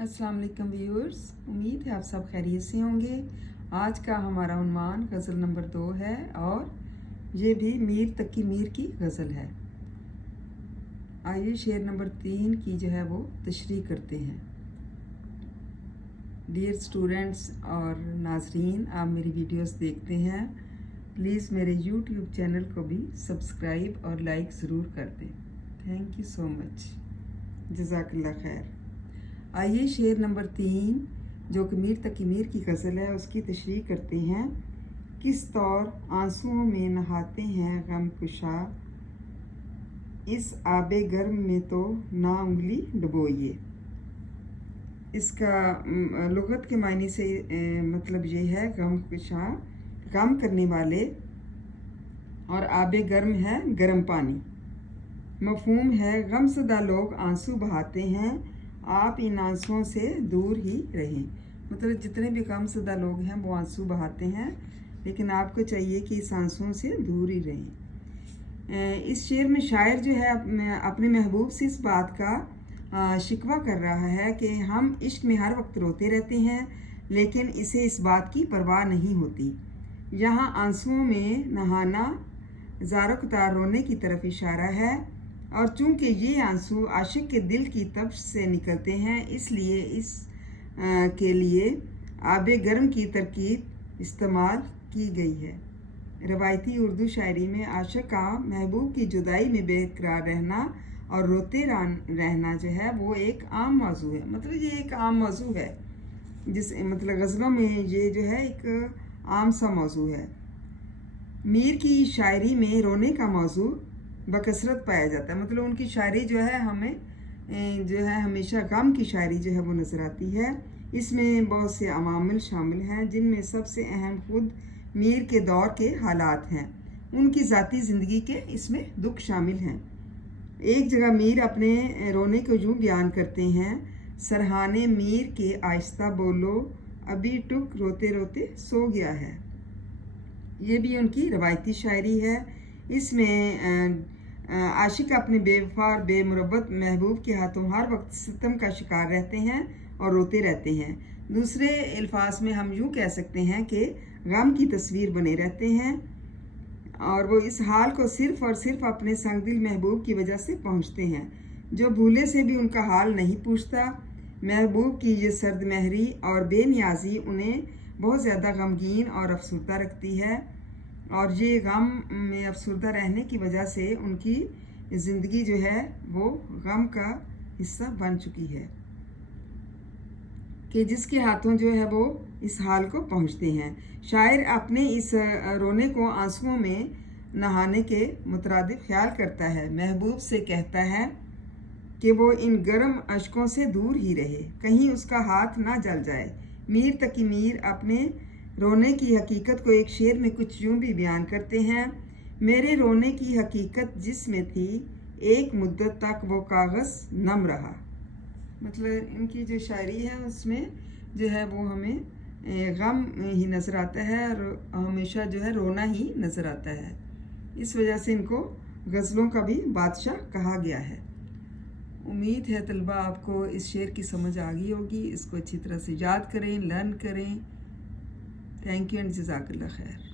अस्सलाम वालेकुम व्यूअर्स, उम्मीद है आप सब खैरियत से होंगे। आज का हमारा उन्वान गज़ल नंबर 2 है और ये भी मीर तकी मीर की गज़ल है। आइए शेर नंबर 3 की जो है वो तशरीह करते हैं। डियर स्टूडेंट्स और नाजरीन, आप मेरी वीडियोस देखते हैं, प्लीज़ मेरे यूट्यूब चैनल को भी सब्सक्राइब और लाइक ज़रूर कर दें। थैंक यू सो मच, जज़ाकल्लाह खैर। आइए शेर नंबर 3 जो कि मीर तकी मीर की गज़ल है उसकी तशरीह करते हैं। किस तौर आंसुओं में नहाते हैं गम कुशा, इस आबे गर्म में तो ना उंगली डुबोइए। इसका लुगत के मायने से मतलब ये है गम कुशा, गम करने वाले, और आबे गर्म है गर्म पानी। मफहूम है गमज़दा लोग आंसू बहाते हैं, आप इन आंसुओं से दूर ही रहें। मतलब जितने भी गमज़दा लोग हैं वो आंसू बहाते हैं, लेकिन आपको चाहिए कि इस आंसुओं से दूर ही रहें। इस शेर में शायर जो है अपने महबूब से इस बात का शिकवा कर रहा है कि हम इश्क में हर वक्त रोते रहते हैं, लेकिन इसे इस बात की परवाह नहीं होती। यहाँ आंसुओं में नहाना ज़ारो-क़तार रोने की तरफ इशारा है, और चूँकि ये आंसू आशिक के दिल की तब्श से निकलते हैं, इसलिए के लिए आबे गर्म की तरकीब इस्तेमाल की गई है। रवायती उर्दू शायरी में आशिक का महबूब की जुदाई में बेकरार रहना और रोते रहना जो है वो एक आम मौजू है। मतलब ये एक आम मौजू है, मतलब गज़लों में ये जो है एक आम सा मौजू है। मीर की शायरी में रोने का मौजू बकसरत पाया जाता है। मतलब उनकी शायरी जो है हमें जो है हमेशा गम की शायरी जो है वो नज़र आती है। इसमें बहुत से अवामिल शामिल हैं, जिनमें सबसे अहम खुद मीर के दौर के हालात हैं। उनकी ज़ाती ज़िंदगी के इसमें दुख शामिल हैं। एक जगह मीर अपने रोने को यूँ बयान करते हैं, सरहाने मीर के आहिस्ता बोलो, अभी टुक रोते रोते सो गया है। ये भी उनकी रवायती शायरी है। इसमें आशिक अपने बेवफा और बेमुरब्बत महबूब के हाथों हर वक्त सितम का शिकार रहते हैं और रोते रहते हैं। दूसरे अल्फाज में हम यूँ कह सकते हैं कि गम की तस्वीर बने रहते हैं, और वो इस हाल को सिर्फ़ और सिर्फ अपने संगदिल महबूब की वजह से पहुँचते हैं, जो भूले से भी उनका हाल नहीं पूछता। महबूब की ये सर्द महरी और बेनियाजी उन्हें बहुत ज़्यादा गमगीन और अफसरदा रखती है, और ये गम में अफसरदा रहने की वजह से उनकी ज़िंदगी जो है वो गम का हिस्सा बन चुकी है, कि जिसके हाथों जो है वो इस हाल को पहुंचते हैं। शायर अपने इस रोने को आंसुओं में नहाने के मुतरादिफ ख्याल करता है। महबूब से कहता है कि वो इन गर्म अश्कों से दूर ही रहे, कहीं उसका हाथ ना जल जाए। मीर तकी मीर अपने रोने की हकीकत को एक शेर में कुछ यूँ भी बयान करते हैं, मेरे रोने की हकीकत जिसमें थी, एक मुद्दत तक वो कागज़ नम रहा। मतलब इनकी जो शायरी है उसमें जो है वो हमें गम ही नज़र आता है और हमेशा जो है रोना ही नज़र आता है। इस वजह से इनको गज़लों का भी बादशाह कहा गया है। उम्मीद है तलबा आपको इस शेर की समझ आ गई होगी। इसको अच्छी तरह से याद करें, लर्न करें। थैंक यू एंड जज़ाकल्लाह खैर।